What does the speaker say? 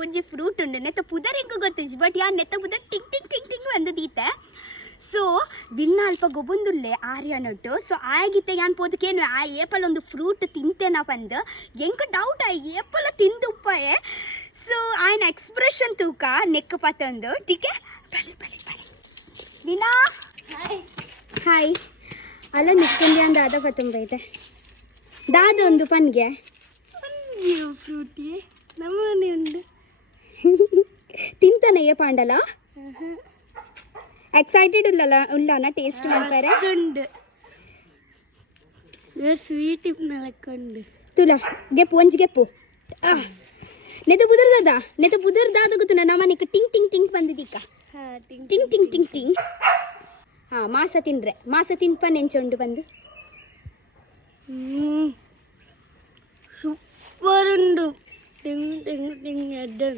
ಒಂಜಿ ಫ್ರೂಟ್ ಉಂಡು ನೆತ್ತ ಪುದರ್ ಎಂಕ್ ಗೊತ್ತಿಜ್ ಬಟ್ ಯಾನ್ ನೆತ್ತ ಪುದರ್ ಟಿಂಗ್ ಟಿಂಗ್ ಟಿಂಗ್ ಟಿಂಗ್ ಬಂದು ದೀತೆ ಸೊ ವಿನ್ನ ಅಲ್ಪ ಗೊಬ್ಬೊಂದುಲ್ಲೆ ಆರ್ಯನೊಟ್ಟು ಸೊ ಆಗಿತ್ತೆ ಯಾನ್ ಪೋದಕೇನು ಆ ಏಪಲ್ ಒಂದು ಫ್ರೂಟ್ ತಿಂತೇನ ಬಂದು ಎಂಕ್ ಡೌಟ್ ಆ ಏಪಲ್ ತಿಂದುಪ್ಪಯೆ ಸೊ ಆಯ್ನ ಎಕ್ಸ್ಪ್ರೆಷನ್ ತೂಕ ನೆಕ್ ಪತ್ತೊಂದು ಟೀಕೆ ಬಲಿ ಬಲಿ ಬಲಿ ವಿನಾ ಹಾಯ್ ಅಲ್ಲ ನಿಕ್ಕೊಂಡೆ ಅಂದ ಅದ ಪತ್ತೊಂಬೈತೆ ದಾದೊಂದು ಪನ್ಗೆ ಫ್ರೂಟಿ ನಮ್ಮನೆ ಉಂಡು ತಿಂತಾನೆಯೇ ಪಾಂಡಲ ಎಕ್ಸೈಟೆಡ್ ಉಳ್ಳಾನ ಟೇಸ್ಟ್ ಮಾಡ್ತಾರೆ ಉಂಡು ಸ್ವೀಟ್ ನಲಕೊಂಡು ತುಲ ಗೆಪ್ಪು ಒಂಜಿ ಗೆಪ್ಪು ನೆತ ಬುದರ್ದಾದ ಗೊತ್ತುಂಡ ನಮ್ಮನೆಗೆ ಟಿಂಗ್ ಟಿಂಗ್ ಟಿಂಗ್ ಬಂದಿದ್ದೀಕ ಟಿಂಗ್ ಟಿಂಗ್ ಟಿಂಗ್ ಟಿಂಗ್ ಹಾಂ ಮಾಸ ತಿಂದ್ರೆ ಮಾಸ ತಿನ್ಪ ನೆಂಚೊಂಡು ಬಂದು ಸೂಪರ್ ಉಂಡು ಟಿಂಗ್ ಟಿಂಗ್ ಟಿಂಗ್ ಎಡ್ಡ